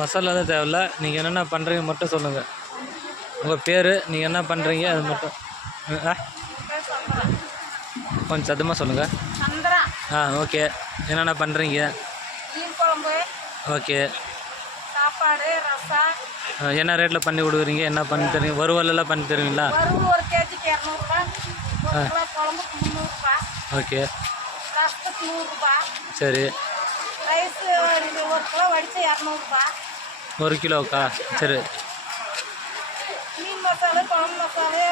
மசாலா தான் தேவையில்ல, நீங்கள் என்னென்ன பண்ணுறீங்க மட்டும் சொல்லுங்கள். உங்கள் பேர், நீங்கள் என்ன பண்ணுறீங்க அது மட்டும் கொஞ்சம் சத்தமாக சொல்லுங்கள். ஓகே. என்னென்ன பண்ணுறீங்க? ஓகே. சாப்பாடு, ரசம். என்ன ரேட்டில் பண்ணி கொடுக்குறீங்க? என்ன பண்ணி தருவீங்க? வறுவலெல்லாம் பண்ணி தருவீங்களா? ஒரு கேஜிக்கு 200 குழம்புக்கு 300. ஓகே. ரசத்துக்கு 100. சரி. ரைஸ் 1 கிலோ வடித்து 200. 1 கிலோக்கா? சரி. மீன் மசாலா, குழம்பு மசாலா,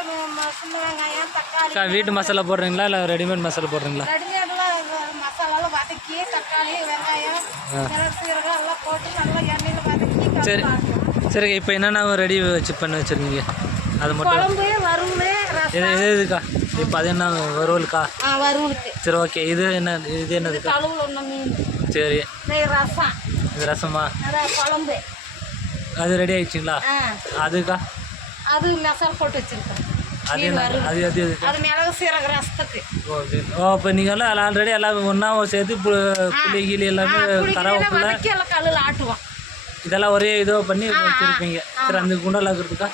சின்ன வெங்காயம், தக்காளி. வீட்டு மசாலா போடுறீங்களா இல்லை ரெடிமேட் மசாலா போடுறீங்களா? ரெடிமேட்லாம் மசாலாலாம் வதக்கி தக்காளி, வெங்காயம், சீரகம் எல்லாம் போட்டு நல்லா எண்ணெயில் வதக்கி. சரி சரி. இப்போ என்னென்ன ரெடி பண்ணி வச்சுருக்கீங்க? அது மட்டும் குழம்பு, வறுவல், ரசம். எதுக்கா இப்போ? அது என்ன வறுவலுக்கா? வறுவலுக்கு. சரி ஓகே. இது என்னதுக்கா? கழுவுல ஒன்று மீன். சரி. ரசம். இது ரசமா? குழம்பு அது ரெடி ஆயிடுச்சுங்களா? அதுக்கா? அது மசாலா போட்டு வச்சுருக்கேன். அது மிளகு சீரக ரசத்துக்கு. இப்போ நீங்கள் எல்லாம் ஆல்ரெடி எல்லாம் ஒன்றா சேர்த்து புளி கீழி எல்லாமே கரவாப்பில் எல்லாம் கல்லில் ஆட்டுவோம். இதெல்லாம் ஒரே இதோ பண்ணி வச்சுருப்பீங்க. சரி. அந்த குண்டால் இருக்கிறதுக்கா?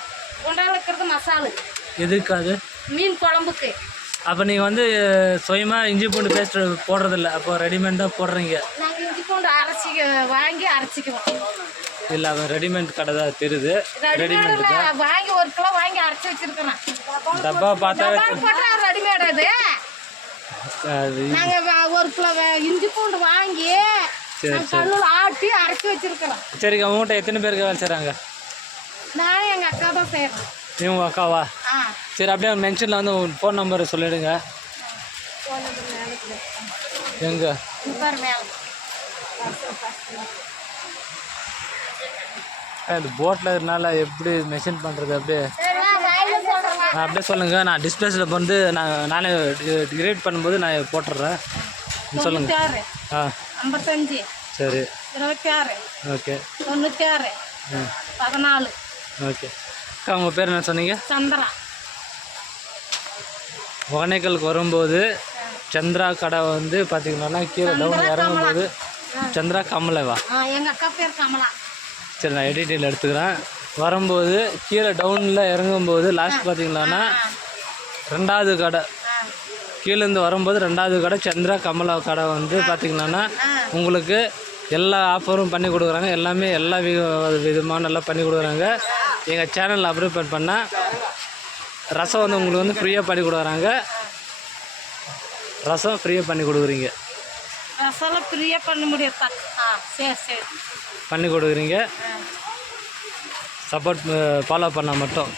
குண்டால் இருக்கிறது மசாலு. எதுக்கு அது? மீன் குழம்புக்கு. அப்போ நீங்கள் வந்து சுயமாக இஞ்சி பூண்டு பேஸ்ட் போடுறதில்ல, அப்போ ரெடிமேட் தான் போடுறீங்க? நாங்கள் இஞ்சி பூண்டு வாங்கி அரைச்சிக்குவோம். இல்லை, அவன் ரெடிமேட் கடை தான் தெரியுது. ரெடிமேட் வாங்கி 1 கிலோ வாங்கி அரைச்சி வச்சிருக்கிறேன். டப்பா பார்த்தா ரெடிமேட் அது. நாங்கள் 1 கிலோ இஞ்சி பூண்டு வாங்கி கல்லில் ஆட்டி அரைச்சி வச்சிருக்கிறோம். சரிங்க. உங்கள்கிட்ட எத்தனை பேருக்கு வேலை செய்கிறாங்க? நான் எங்கள் அக்கா தான் செய்கிறேன். இவங்க அக்காவா? சரி. அப்படியே மென்ஷனில் வந்து உங்கள் ஃபோன் நம்பர் சொல்லிவிடுங்க. எங்கே? அது போட்டில் இருந்தால எப்படி மென்ஷன் பண்ணுறது? அப்படியே சொல்லுங்கள். நான் டிஸ்பிளேஸில் வந்து நானே கிரியேட் பண்ணும்போது நான் போட்டுடுறேன். சொல்லுங்கள். 55. சரி. 26. ஓகே. 96. 14. ஓகே. அக்கா, உங்கள் பேர் என்ன சொன்னீங்க? சந்திரா. ஒகேனக்கலுக்கு வரும்போது சந்திரா கடை வந்து பார்த்தீங்கன்னா கீழே டவுன் இறங்கும்போது சந்திரா கமலவா? எங்கள் அக்கா பேர் கமலா. சரி, நான் எடிட்டில் எடுத்துக்கிறேன். வரும்போது கீழே டவுனில் இறங்கும்போது லாஸ்ட் பார்த்தீங்களான்னா 2வது கடை, கீழேருந்து வரும்போது 2வது கடை சந்திரா கமலா கடை வந்து பார்த்திங்கன்னா உங்களுக்கு எல்லா ஆஃபரும் பண்ணி கொடுக்குறாங்க. எல்லாமே எல்லா விதமான நல்லா பண்ணி கொடுக்குறாங்க. எங்கள் சேனலில் அப்டேட் பண்ணால் ரசம் வந்து உங்களுக்கு வந்து ஃப்ரீயாக பண்ணி கொடுக்குறாங்க. ரசம் ஃப்ரீயாக பண்ணி கொடுக்குறீங்க. ரசம் ஃப்ரீயாக பண்ண முடியாது. சரி சரி. பண்ணி கொடுக்குறீங்க. சப்போர்ட் ஃபாலோ பண்ணால் மட்டும்.